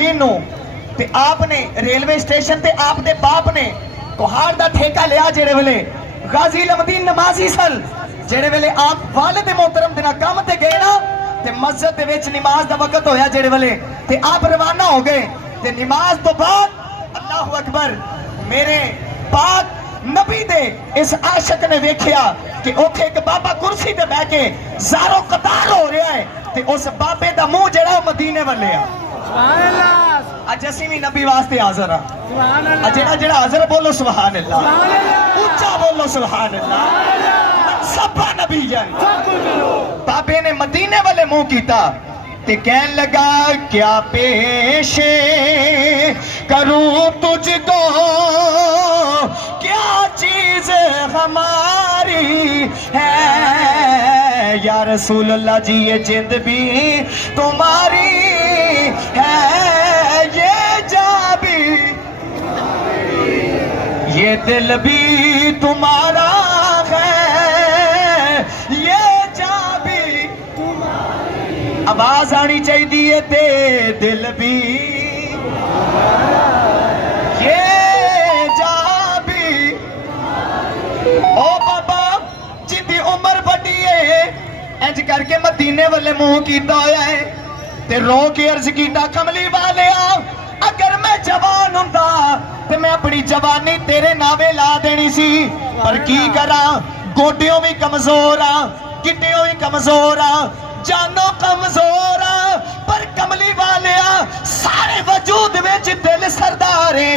दीन नू ते आपने रेलवे स्टेशन ते आप दे बाप ने कोहाड़ दा ठेका लिया जेड़े वेले गाजी इल्मुद्दीन नमाजी सल जेड़े वेले आप वालिद मोहतरम दे नाल काम ते गए ना ते मस्जिद दे विच नमाज दा वक्त होया जेड़े वेले ते आप रवाना हो गए ते नमाज तो बाद अल्लाहु अकबर मेरे पाक नबी दे इस आशिक ने वेखिया कि उथे एक बाबा कुर्सी ते बैठ के ज़ारो कतार हो रहा है ते उस बाबे दा मुंह जेड़ा मदीने वाले आ सुभान अल्लाह। अज असीं भी नबी वास्ते हाज़र हां सुभान अल्लाह। जेड़ा जेड़ा हाज़र बोलो सुभान अल्लाह, सुभान अल्लाह, ऊंचा बोलो सुभान अल्लाह, सुभान अल्लाह। सबा नबी जन बाबे ने मदीने वाले मुंह कीता ते कहन लगा क्या पेश करूं तुझको क्या चीज हमारी है या रसूल अल्लाह जी ये जिंद भी तुम्हारी है ये जा भी ये दिल भी तुम्हारा है ये जा भी आवाज आनी चाहिए ते दिल भी ये जा भी ओ बाबा जिंदी उम्र बड़ी है इंज करके मदीने वाले मुंह कीता होया है ते रो के अर्ज कीता कमली वाले अगर मैं जवान हुंदा ते मैं अपनी जवानी तेरे नावे ला देनी सी पर की करा गोडियों भी कमजोर आ गिड्डियों भी कमजोर आ जानो कमजोर आ पर कमली वाले सारे वजूद विच दिल सरदार है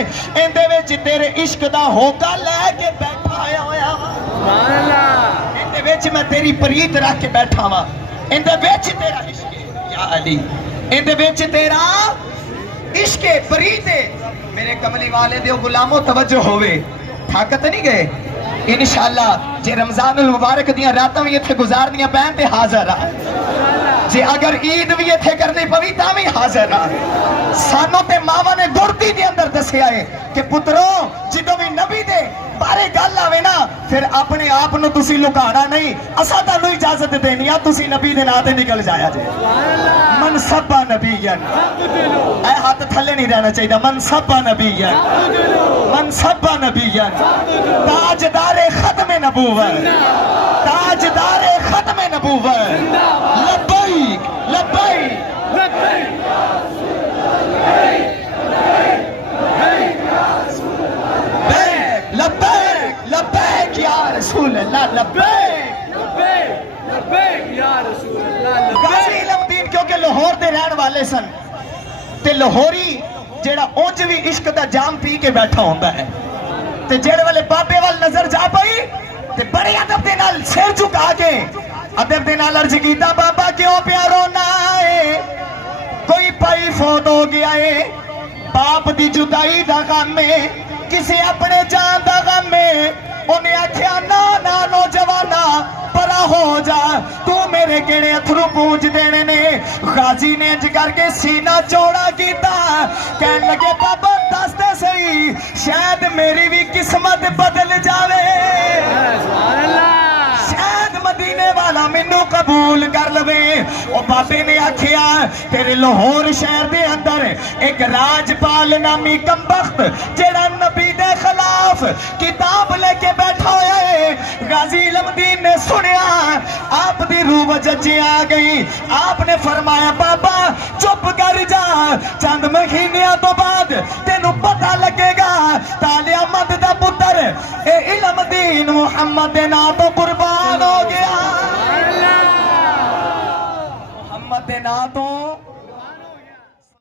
इंदे विच तेरे इश्क दा होका लैके बैठा होया सुभान अल्लाह। इंदे विच मैं तेरी प्रीत रख के बैठा वा इंदे विच तेरा इश्क या अली इंदे विच तेरा इश्क प्रीत है मेरे कमली वाले दे गुलामो तवज्जो होवे ताकत नहीं गए इंशाअल्लाह जे रमजानुल मुबारक दियां रातां भी इत्थे गुजारनियां पैन ते हाजिर आ जे अगर ईद भी इत्थे करनी पवी तां भी हाजिर आ सानू ते मावा ने गुरदी दे अंदर दस्सिया है कि पुत्रो जिदों भी नबी दे बारे गल आवे ना फिर अपने आप नू तुसी लुकाना नहीं असा तुहानू इजाजत देनी आ तुसी नबी दे नां ते निकल जाया जे मन सब्बा नबीयन ऐ हाथ थल्ले नहीं रहना चाहिए मन सब्बा नबीयन मन सब्बा नबीयन ताजदारे खत्म नबूवत ताजदारे खत्म नबूवत लब्बैक लब्बैक लब्बैक लब्बैक लब्बैक या रसूल अल्लाह लब्बैक लब्बैक लब्बैक या रसूल अल्लाह। गाजी इल्मुद्दीन क्योंकि लाहौर दे रहन वाले सन ते लाहौरी जेड़ा उंज भी इश्क दा जाम पी के बैठा होंदा है ते जेड़े वाले बाबे वाल नजर जा पई ते बड़े अदब दे नाल सिर झुका के अदब दे नाल अर्ज कीता बाबा क्यों प्यारो ना है कोई पाई फौत हो गया है बाप दी जुदाई दा गम है किसी अपने जान दा गम है उन्हें आख्या ना ना नौजवाना परा हो जा तू मेरे केड़े अथरू पूछ देने ने गाजी ने इंज करके सीना चौड़ा कीता कहन लगे बाबा दस दे सही शायद मेरी भी किस्मत बदल जावे शायद मदीने वाला मैनू कबूल कर लवे। ओ बाबे ने आखिया तेरे लाहौर शहर दे अंदर एक राजपाल नामी कमबख्त जेड़ा नबी दे खिलाफ किताब लेके बैठा होया है गाजी इल्मुद्दीन ने सुनिया आप दी रूह जच्ची आ गई आपने फरमाया बाबा चुप कर जा चंद महीने तो बाद तेनू पता लगेगा ताले अहमद दा पुत्र ए इल्मुद्दीन मुहम्मद दे नाम तो कुर्बान हो गया मुहम्मद दे नाम तो